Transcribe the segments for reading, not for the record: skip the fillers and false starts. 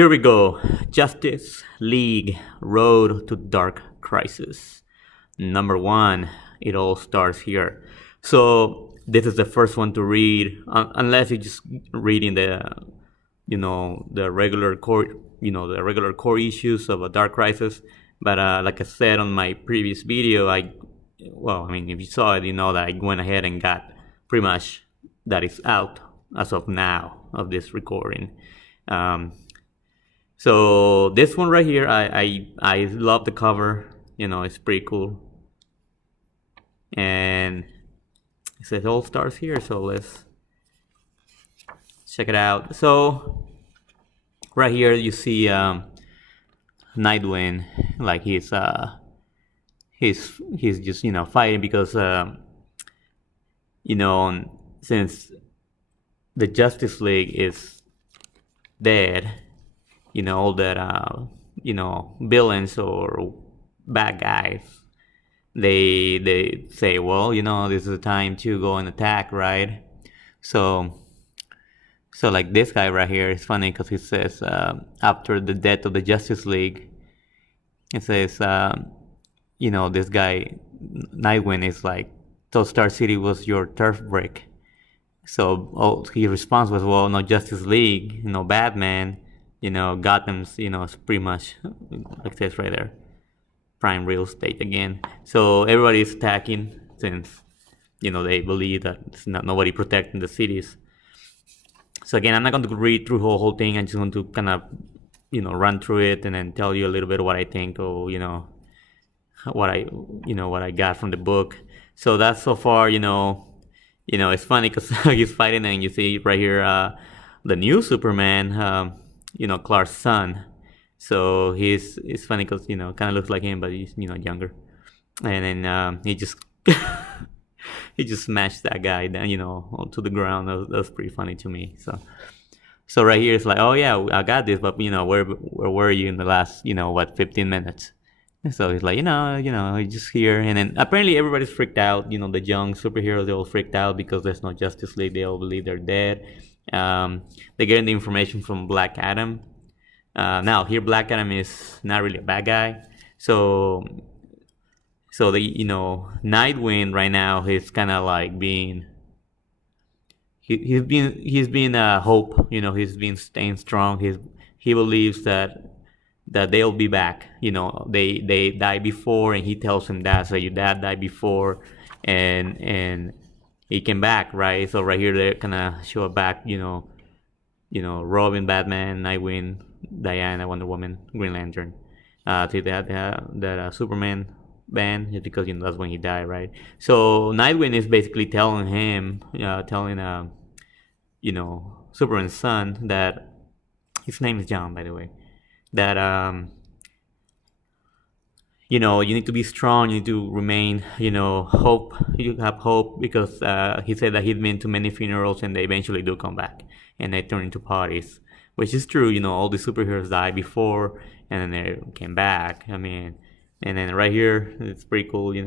Here we go. Justice League Road to Dark Crisis. Number 1. It all starts here. So this is the first one to read, unless you're just reading the regular core, the regular core issues of a Dark Crisis. But like I said on my previous video, if you saw it, you know that I went ahead and got pretty much that is out as of now of this recording. So this one right here, I love the cover. It's pretty cool. And it says all stars here, so let's check it out. So right here you see Nightwing, like he's just fighting because since the Justice League is dead, all that villains or bad guys, they say, well, this is the time to go and attack, right? So like this guy right here is funny because he says after the death of the Justice League, it says this guy Nightwing is like, so Star City was your turf brick. So his response was, well, no, Justice League, Batman, Gotham's, it's pretty much like this right there, prime real estate again. So everybody's attacking since they believe that it's nobody protecting the cities. So again, I'm not going to read through the whole thing. I'm just going to kind of run through it and then tell you a little bit of what I think, or what I got from the book. So that's so far. It's funny because he's fighting, and you see right here the new Superman, Clark's son. So it's funny because kind of looks like him, but he's younger. And then he just he just smashed that guy down, to the ground. That was pretty funny to me. So right here it's like, oh yeah, I got this, but where were you in the last 15 minutes? So he's like, he's just here. And then apparently everybody's freaked out. The young superheroes, they all freaked out because there's no Justice League. They all believe they're dead. They're getting the information from Black Adam. Now here Black Adam is not really a bad guy. So the Nightwing right now, he's kind of like being he's been hope. He's been staying strong. He believes that they'll be back. They died before, and he tells him that. So your dad died before, and he came back, right? So right here they kind of show back. Robin, Batman, Nightwing, Diana, Wonder Woman, Green Lantern. To that Superman band, just because that's when he died, right? So Nightwing is basically telling him, Superman's son, that his name is John, by the way, that you need to be strong, you need to remain, hope. You have hope because he said that he'd been to many funerals and they eventually do come back and they turn into parties, which is true. All the superheroes died before and then they came back. And then right here, it's pretty cool, he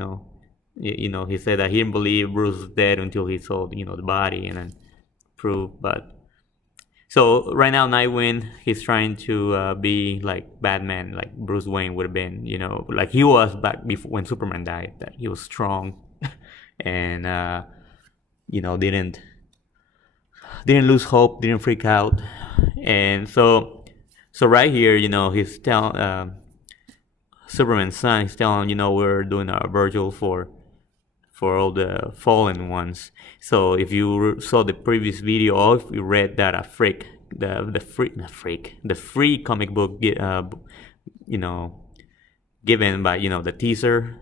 said that he didn't believe Bruce was dead until he saw, the body and then proved. But so right now, Nightwing, he's trying to be like Batman, like Bruce Wayne would have been, like he was back before when Superman died. That he was strong, and didn't lose hope, didn't freak out, and so right here, he's telling. Superman's son, he's telling, we're doing our Virgil for all the fallen ones. So if you saw the previous video, or if you read that the free comic book, given by the teaser,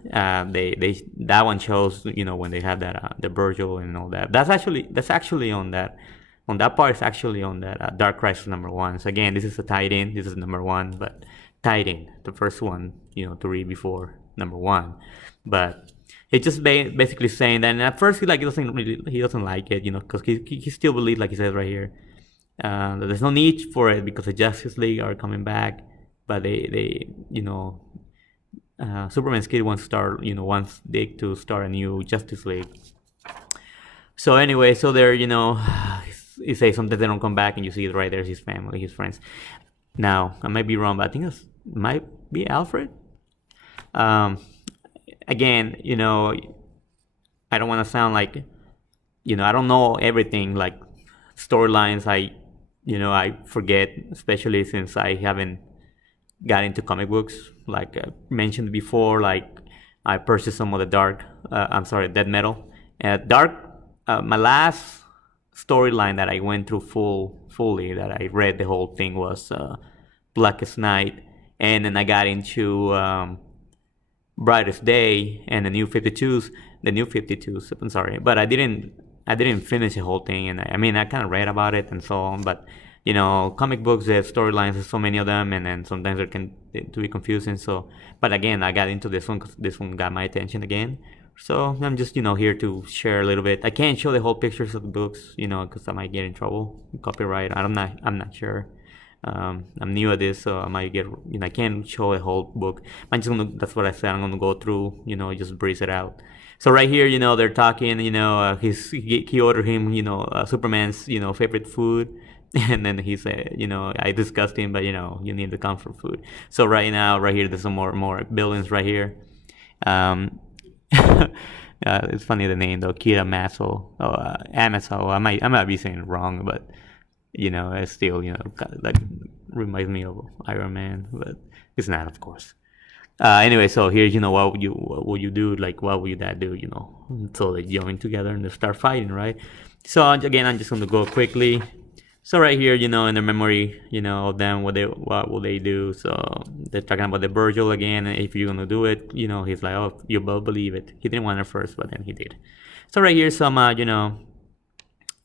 they that one shows when they have that the Virgil and all that. That's actually on that part. It's actually on that Dark Crisis #1. So again, this is a tied-in. This is #1, but tied in the first one, to read before #1. But it's just basically saying that. And at first, he doesn't like it, because he still believes, like he says right here, that there's no need for it because the Justice League are coming back. But they Superman's kid wants to start a new Justice League. So anyway, so they're he says sometimes they don't come back, and you see it right there's his family, his friends. Now I might be wrong, but I think it might be Alfred. Um, Again, I don't want to sound like, I don't know everything, like storylines. I forget, especially since I haven't got into comic books. Like I mentioned before, like I purchased some of the Dead Metal. Dark, my last storyline that I went through fully, that I read the whole thing, was Blackest Night. And then I got into Brightest Day and the new 52s. I'm sorry, but I didn't finish the whole thing. And I mean, I kind of read about it and so on, but comic books, there's storylines, there's so many of them, and then sometimes it can to be confusing. So, but again, I got into this one because this one got my attention again. So I'm just here to share a little bit. I can't show the whole pictures of the books, because I might get in trouble, copyright. I'm not sure. I'm new at this, so I might get. I can't show a whole book. That's what I said. I'm gonna go through. Just breeze it out. So right here, they're talking. He ordered him, Superman's, favorite food, and then he said, I discussed him, but you need the comfort food. So right here, there's some more villains right here. It's funny, the name though, Kira Maso, Amaso. I might be saying it wrong, but it's still, like reminds me of Iron Man, but it's not, of course. Anyway, so here's, what would you do? Like, what would that do? So they join together and they start fighting, right? So again, I'm just gonna go quickly. So right here, in the memory, of them, what will they do? So they're talking about the Virgil again, and if you're gonna do it, he's like, oh, you will believe it. He didn't want it first, but then he did. So right here, some,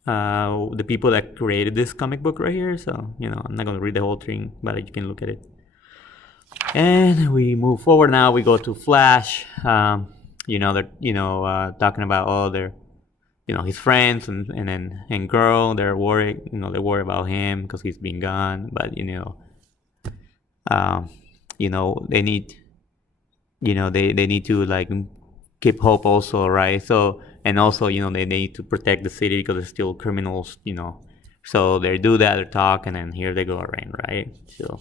the people that created this comic book right here. So I'm not gonna read the whole thing, but you can look at it. And we move forward now. We go to Flash. They're talking about all their his friends and girl. They're worried. They worry about him because he's been gone. But they need they need to like keep hope also, right? So, and also they need to protect the city because there's still criminals. So they do that. They talk, and then here they go again, right? So.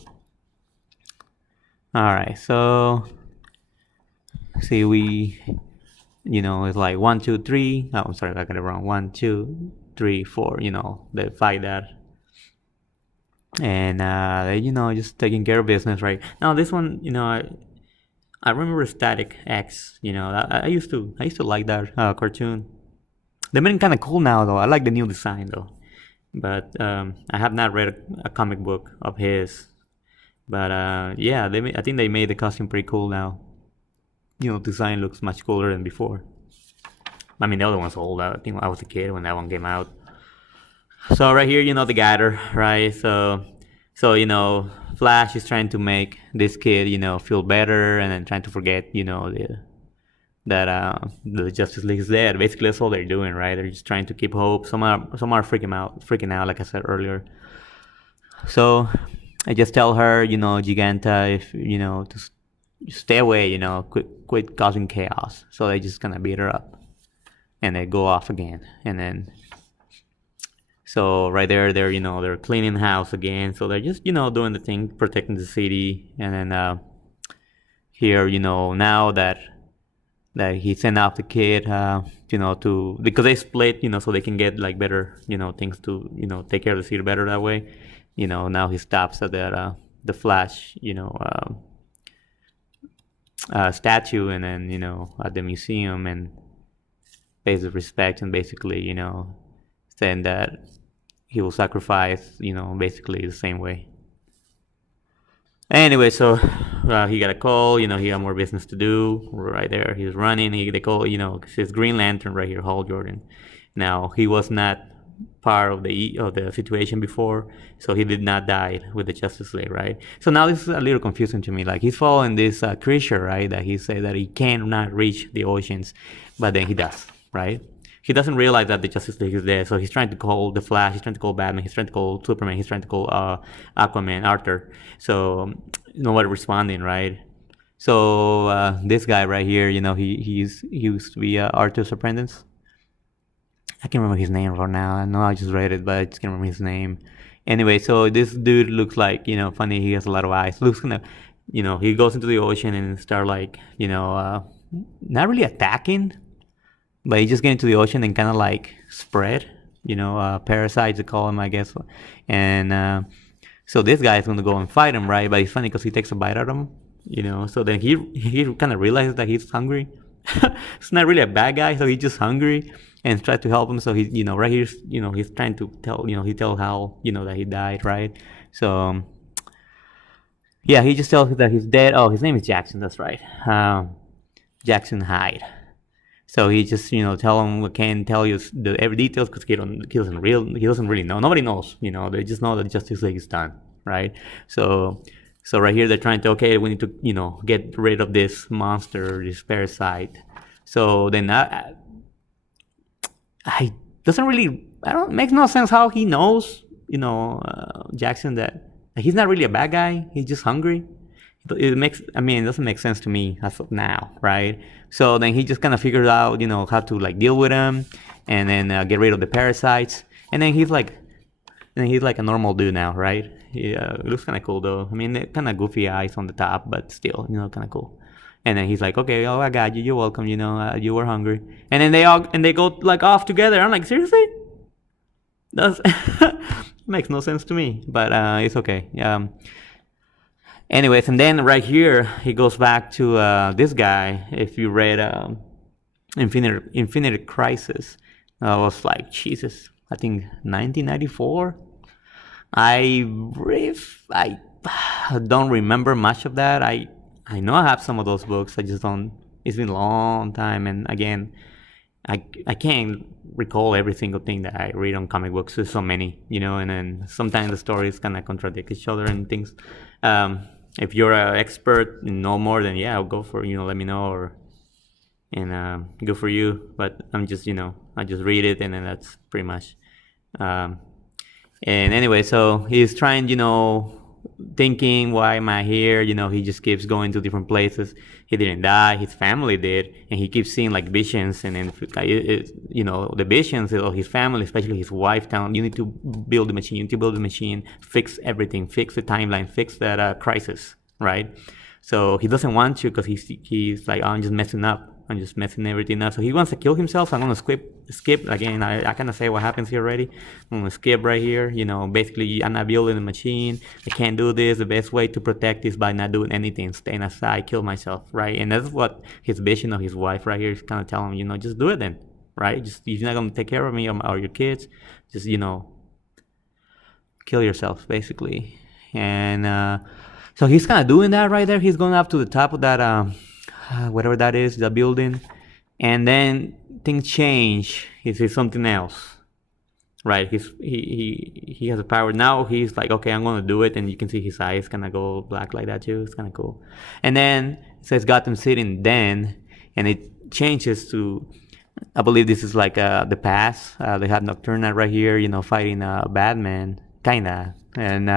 All right, so see, it's like 1, 2, 3. Oh, I'm sorry, I got it wrong. 1, 2, 3, 4. They fight that, and they just taking care of business, right? Now this one, I remember Static X. I used to like that cartoon. They made it kind of cool now, though. I like the new design, though, but I have not read a comic book of his. But yeah, I think they made the costume pretty cool now. Design looks much cooler than before. I mean, the other one's old. I think I was a kid when that one came out. So right here, the gather, right? So Flash is trying to make this kid, feel better, and then trying to forget, that the Justice League is dead. Basically, that's all they're doing, right? They're just trying to keep hope. Some are freaking out, like I said earlier. So I just tell her, Giganta, if to stay away, quit causing chaos. So they just gonna beat her up, and they go off again, and then. So right there, they're cleaning the house again. So they're just doing the thing, protecting the city, and then here now that he sent out the kid to because they split so they can get like better things to take care of the city better that way. Now he stops at the Flash, statue, and then, at the museum, and pays the respect, and basically, saying that he will sacrifice, basically the same way. Anyway, so he got a call, he got more business to do right there. He's running. They call, his Green Lantern right here, Hal Jordan. Now, he was not part of the situation before, so he did not die with the Justice League, right? So now this is a little confusing to me. Like, he's following this creature, right, that he said that he cannot reach the oceans, but then he does, right? He doesn't realize that the Justice League is there, so he's trying to call the Flash, he's trying to call Batman, he's trying to call Superman, he's trying to call Aquaman, Arthur. So nobody responding, right? So this guy right here, he used to be Arthur's apprentice. I can't remember his name right now. I know I just read it, but I just can't remember his name. Anyway, so this dude looks like, funny. He has a lot of eyes. Looks kind of, he goes into the ocean and start like, not really attacking, but he just get into the ocean and kind of like spread, parasites they call him, I guess. And so this guy is going to go and fight him, right? But it's funny because he takes a bite out of him, So then he kind of realizes that he's hungry. It's not really a bad guy, so he's just hungry and tries to help him. So he, right here, he's trying to tell, he tells Hal, that he died, right? So yeah, he just tells that he's dead. Oh, his name is Jackson. That's right, Jackson Hyde. So he just, tell him, can't tell you every details because he doesn't really know. Nobody knows, They just know that Justice League is done, right? So right here they're trying to, okay, we need to, get rid of this monster, this parasite. So then I doesn't really, makes no sense how he knows, Jackson, that he's not really a bad guy. He's just hungry. It doesn't make sense to me as of now, right? So then he just kind of figures out, how to like deal with him, and then get rid of the parasites, and then he's like a normal dude now, right? Yeah, it looks kind of cool though. Kind of goofy eyes on the top, but still, kind of cool. And then he's like, okay, oh, I got you. You're welcome. You were hungry. And then they go like off together. I'm like, seriously? That's makes no sense to me, but it's okay. Anyways, and then right here he goes back to this guy. If you read Infinite Crisis, I was like, Jesus, I think 1994. I don't remember much of that. I know I have some of those books. I just don't. It's been a long time, and again, I can't recall every single thing that I read on comic books. There's so many, and then sometimes the stories kind of contradict each other and things. If you're an expert and know more, then yeah, I'll go for let me know, and good for you. But I'm just I just read it, and then that's pretty much. And anyway, so he's trying thinking, why am I here? He just keeps going to different places. He didn't die, his family did, and he keeps seeing like visions, and then the visions of his family, especially his wife, telling you need to build the machine, fix everything, fix the timeline, fix that crisis, right? So he doesn't want to because he's like, oh, I'm just messing everything up. So he wants to kill himself. So I'm gonna skip again. I kind of say what happens here already. I'm gonna skip right here. Basically, I'm not building a machine. I can't do this. The best way to protect is by not doing anything, staying aside, kill myself, right? And that's what his vision of his wife right here is kind of telling him. Just do it then, right? Just, if you're not gonna take care of me or your kids, just kill yourself, basically. And so he's kind of doing that right there. He's going up to the top of that whatever that is, the building, and then things change. He sees something else, right? He has a power now. He's like, okay, I'm gonna do it, and you can see his eyes kind of go black like that too. It's kind of cool. And then it says Gotham City, then, and it changes to, I believe this is like the past. They have Nocturna right here, fighting Batman, kinda, and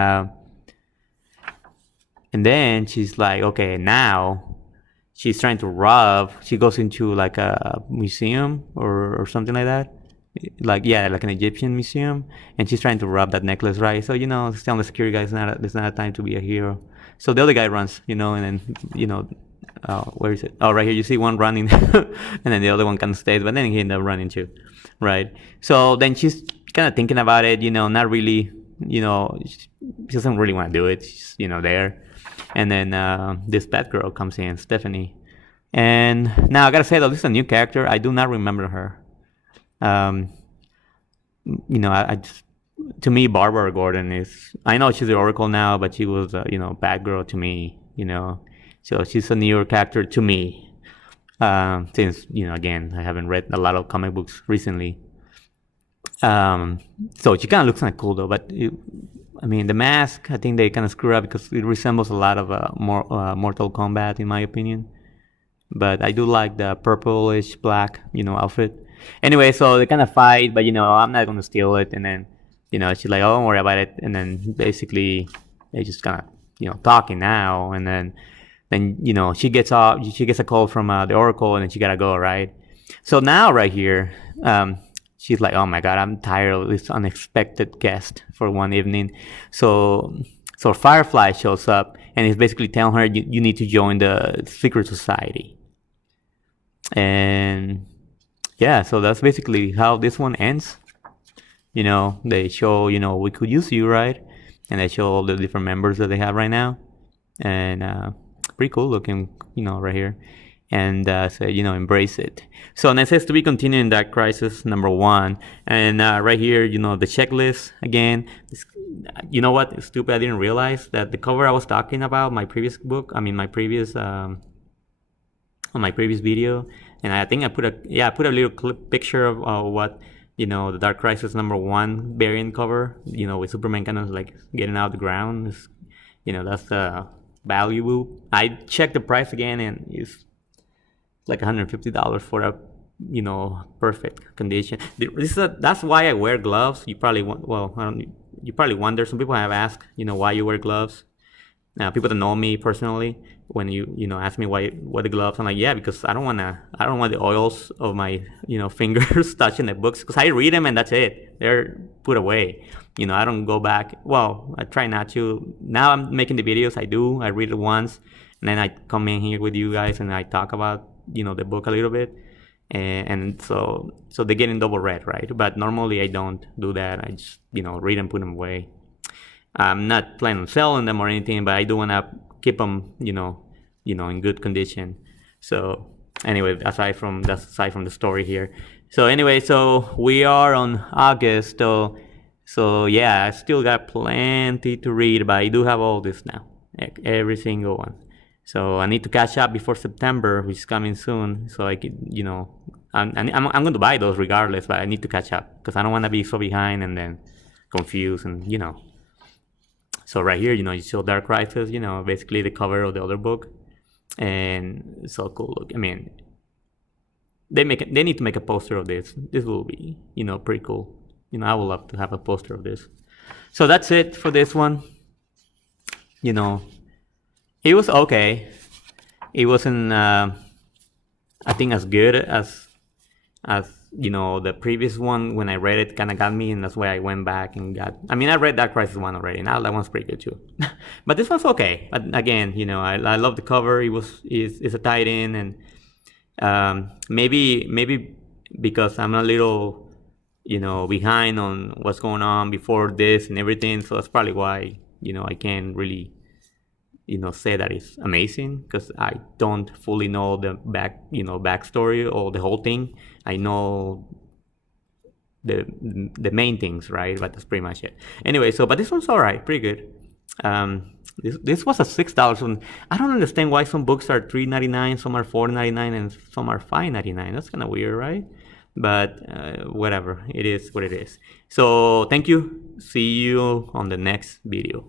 then she's like, okay, now. She's trying to rob. She goes into like a museum or something like that, like an Egyptian museum, and she's trying to rob that necklace, right? So it's telling the security guy it's not a time to be a hero. So the other guy runs, and then where is it? Oh, right here you see one running, and then the other one kind of stays, but then he ends up running too, right? So then she's kind of thinking about it, not really, she doesn't really want to do it. She's there. And then this bad girl comes in, Stephanie. And now I gotta say though, this is a new character. I do not remember her. I just, to me, Barbara Gordon is. I know she's the Oracle now, but she was bad girl to me. So she's a newer character to me. Since again, I haven't read a lot of comic books recently. So she kind of looks kind of cool though, but. The mask, I think they kind of screw up because it resembles a lot of Mortal Kombat, in my opinion. But I do like the purplish black, outfit. Anyway, so they kind of fight, but, I'm not going to steal it. And then, she's like, oh, don't worry about it. And then basically they just kind of, talking now. And then she gets a call from the Oracle, and then she got to go, right? So now right here, she's like, oh my god, I'm tired of this unexpected guest for one evening. So Firefly shows up and is basically telling her you need to join the secret society. And yeah, so that's basically how this one ends. They show, we could use you, right? And they show all the different members that they have right now. And pretty cool looking, right here. And say, embrace it. So and it says to be continued in Dark Crisis #1. And right here, the checklist again. You know what? It's stupid. I didn't realize that the cover I was talking about, my previous book, on my previous video, and I think I put a little picture of what, the Dark Crisis #1 variant cover, with Superman kind of like getting out of the ground. That's valuable. I checked the price again, and it's like $150 for a, perfect condition. That's why I wear gloves. You probably you probably wonder. Some people have asked, why you wear gloves. Now, people that know me personally, when you ask me why the gloves, I'm like, yeah, because I don't want the oils of my fingers touching the books, because I read them and that's it. They're put away. I don't go back. Well, I try not to. Now I'm making the videos. I read it once, and then I come in here with you guys and I talk about the book a little bit, and so they get in double read, right? But normally I don't do that. I just read and put them away. I'm not planning on selling them or anything, but I do want to keep them, in good condition. So anyway, aside from the story here. So anyway, so we are on August. So yeah, I still got plenty to read, but I do have all this now, every single one. So I need to catch up before September, which is coming soon. So I could, I'm going to buy those regardless, but I need to catch up because I don't want to be so behind and then confused and So right here, you show Dark Crisis, basically the cover of the other book, and it's so cool. Look, I mean, they need to make a poster of this. This will be, pretty cool. I would love to have a poster of this. So that's it for this one. It was okay. It wasn't, I think, as good as the previous one. When I read it, kind of got me, and that's why I went back and I read Dark Crisis 1 already. Now that one's pretty good too. But this one's okay. But again, I love the cover. It's a tie-in, and maybe because I'm a little, behind on what's going on before this and everything. So that's probably why, I can't really, say that it's amazing, because I don't fully know the backstory or the whole thing. I know the main things, right? But that's pretty much it. Anyway, but this one's all right, pretty good. This was a $6 one. I don't understand why some books are $3.99, some are $4.99, and some are $5.99. That's kind of weird, right? But whatever, it is what it is. So thank you. See you on the next video.